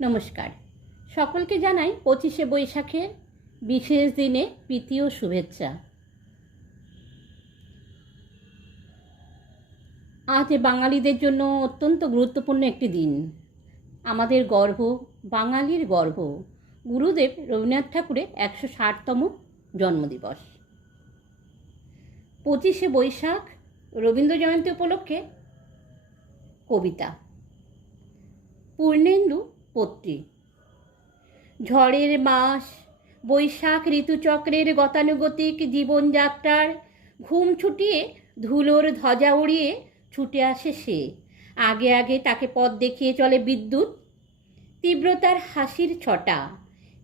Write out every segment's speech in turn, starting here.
নমস্কার। সকলকে জানাই পঁচিশে বৈশাখের বিশেষ দিনে প্রীতি ও শুভেচ্ছা। আজ বাঙালিদের জন্য অত্যন্ত গুরুত্বপূর্ণ একটি দিন। আমাদের গর্ব, বাঙালির গর্ব, গুরুদেব রবীন্দ্রনাথ ঠাকুরের একশো ষাটতম জন্মদিবস। পঁচিশে বৈশাখ রবীন্দ্র জয়ন্তী উপলক্ষে কবিতা। পূর্ণেন্দু পত্রী ঝড়ের মাস, বৈশাখ ঋতুচক্রের গতানুগতিক জীবনযাত্রার ঘুম ছুটিয়ে ধুলোর ধ্বজা উড়িয়ে ছুটে আসে সে। আগে আগে তাকে পথ দেখিয়ে চলে বিদ্যুৎ। তীব্রতার হাসির ছটা।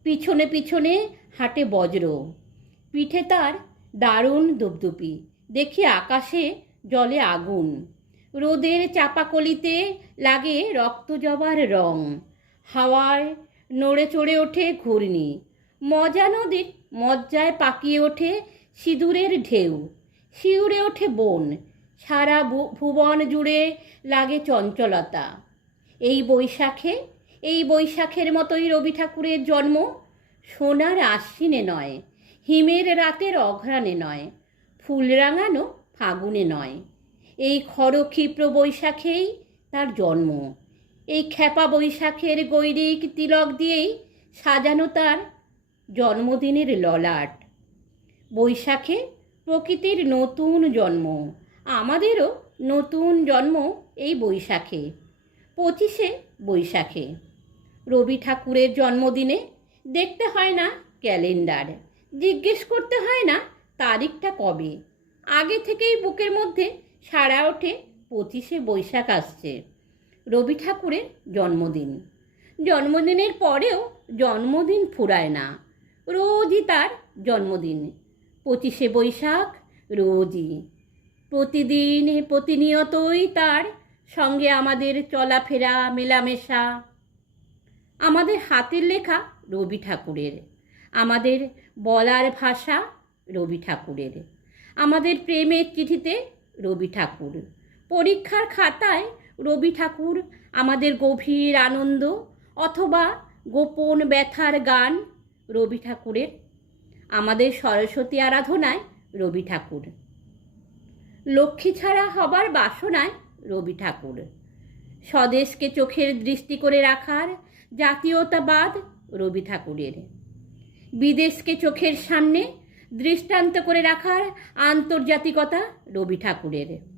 পিছনে পিছনে হাঁটে বজ্র। পিঠে তার দারুণ দুপদুপি। দেখি আকাশে জলে আগুন। রোদের চাপাকলিতে লাগে রক্তজবার রং। হাওয়ায় নড়ে চড়ে ওঠে ঘূর্ণি। মজা নদীর মজ্জায় পাকিয়ে ওঠে সিঁদুরের ঢেউ। শিউরে ওঠে বন। সারা ভুবন জুড়ে লাগে চঞ্চলতা। এই বৈশাখে, এই বৈশাখের মতোই রবি ঠাকুরের জন্ম। সোনার আশ্বিনে নয়, হিমের রাতের অঘ্রাণে নয়, ফুল রাঙানো ফাগুনে নয়। এই খরক্ষিপ্র বৈশাখেই তার জন্ম। এই খ্যাপা বৈশাখের গৈরিক তিলক দিয়েই সাজানো তার জন্মদিনের ললাট। বৈশাখে প্রকৃতির নতুন জন্ম, আমাদেরও নতুন জন্ম এই বৈশাখে, পঁচিশে বৈশাখে। রবি ঠাকুরের জন্মদিনে দেখতে হয় না ক্যালেন্ডার, জিজ্ঞেস করতে হয় না তারিখটা কবে। আগে থেকেই বুকের মধ্যে সারা ওঠে পঁচিশে বৈশাখ আসছে। রবি ঠাকুরের জন্মদিন। জন্মদিনের পরেও জন্মদিন ফুরায় না, রোজই তার জন্মদিন। পঁচিশে বৈশাখ, রোজই। প্রতিদিন প্রতিনিয়তই তার সঙ্গে আমাদের চলাফেরা, মেলামেশা। আমাদের হাতের লেখা রবি ঠাকুরের। আমাদের বলার ভাষা রবি ঠাকুরের। আমাদের প্রেমের চিঠিতে রবি ঠাকুর। পরীক্ষার খাতায় রবি ঠাকুর, আমাদের গভীর আনন্দ অথবা গোপন ব্যথার গান রবি ঠাকুরের। আমাদের সরস্বতী আরাধনায় রবি ঠাকুর। লক্ষ্মী ছাড়া হবার বাসনায় রবি ঠাকুর। স্বদেশকে চোখের দৃষ্টি করে রাখার জাতীয়তাবাদ রবি ঠাকুরের। বিদেশকে চোখের সামনে দৃষ্টান্ত করে রাখার আন্তর্জাতিকতা রবি ঠাকুরের।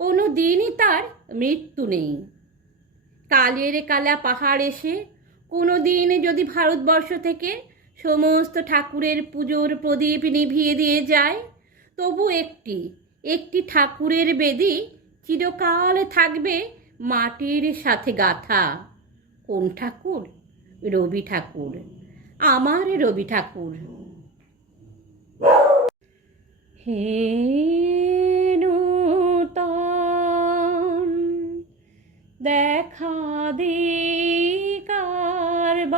কোনো দিনই তার মৃত্যু নেই। কালের কালা পাহাড় এসে কোনো দিন যদি ভারতবর্ষ থেকে সমস্ত ঠাকুরের পুজোর প্রদীপ নিভিয়ে দিয়ে যায়, তবু একটি একটি ঠাকুরের বেদি চিরকাল থাকবে মাটির সাথে গাথা। কোন ঠাকুর? রবি ঠাকুর। আমার রবি ঠাকুর। হে দেখা দে কারবার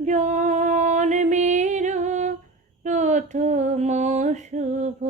জন্মের প্রথম শুভ